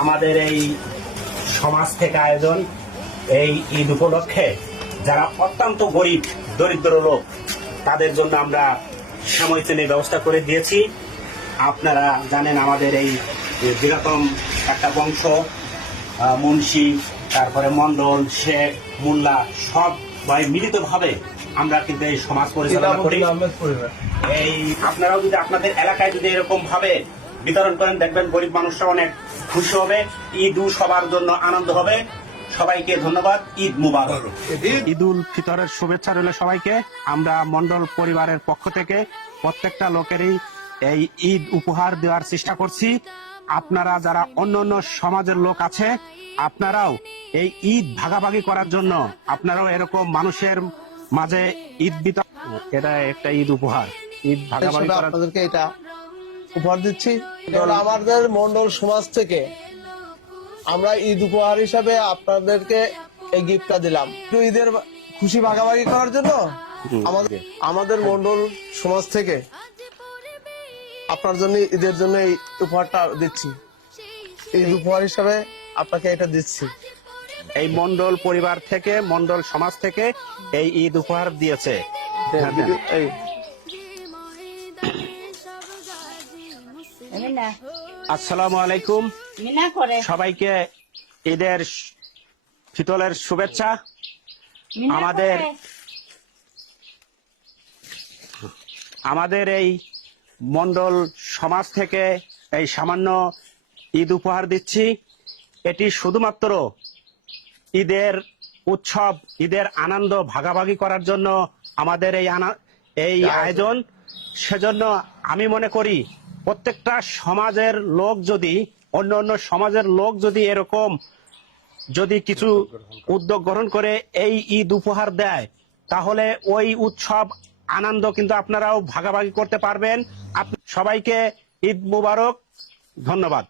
আমাদের এই সমাজ থেকে আয়োজন এই ঈদ উপলক্ষে যারা অত্যন্ত গরিব দরিদ্র লোক তাদের জন্য আমরা সাময়িক ব্যবস্থা করে দিয়েছি। আপনারা জানেন আমাদের এই যেরকম একটা বংশ মুন্সি, তারপরে মন্ডল, শেখ, মোল্লা সবাই মিলিতভাবে আমরা কিন্তু এই সমাজ পরিচালনা করি। এই আপনারাও যদি আপনাদের এলাকায় যদি এরকম ভাবে বিতরণ করেন, দেখবেন গরিব মানুষরা অনেক খুশি হবে। ঈদ সবার জন্য আনন্দ হবে। সবাইকে ধন্যবাদ। ঈদ মুবারক। ঈদ উল ফিতরের শুভেচ্ছা রইল সবাইকে। আমরা মন্ডল পরিবারের পক্ষ থেকে প্রত্যেকটা লোকেরই এই ঈদ উপহার দেওয়ার চেষ্টা করছি। আপনারা যারা অন্য অন্য সমাজের লোক আছে, আপনারাও এই ঈদ ভাগাভাগি করার জন্য আপনারাও এরকম মানুষের মাঝে ঈদ বিতরণ, এটা একটা ঈদ উপহার, ঈদ ভাগাভাগি করার আপনাদেরকে এটা উপহার দিচ্ছি। আমাদের মন্ডল সমাজ থেকে আমরা ঈদ উপহার হিসাবে আপনাদেরকে এই গিফটটা দিলাম, ঈদের খুশি ভাগাভাগি করার জন্য। আমাদের মন্ডল সমাজ থেকে আপনার জন্য ঈদের জন্য এই উপহারটা দিচ্ছি। ঈদ উপহার হিসাবে আপনাকে এটা দিচ্ছি। এই মন্ডল পরিবার থেকে, মন্ডল সমাজ থেকে এই ঈদ উপহার দিয়েছে। আসসালামু আলাইকুম। সবাইকে ঈদের ফিতরের শুভেচ্ছা। আমাদের এই মন্ডল সমাজ থেকে এই সামান্য ঈদ উপহার দিচ্ছি। এটি শুধুমাত্র ঈদের উৎসব, ঈদের আনন্দ ভাগাভাগি করার জন্য আমাদের এই আয়োজন। সেজন্য আমি মনে করি প্রত্যেকটা সমাজের লোক যদি, অন্য অন্য সমাজের লোক যদি এরকম যদি কিছু উদ্যোগ গ্রহণ করে এই ঈদ উপহার দেয়, তাহলে ওই উৎসব আনন্দ কিন্তু আপনারাও ভাগাভাগি করতে পারবেন। সবাইকে ঈদ মুবারক। ধন্যবাদ।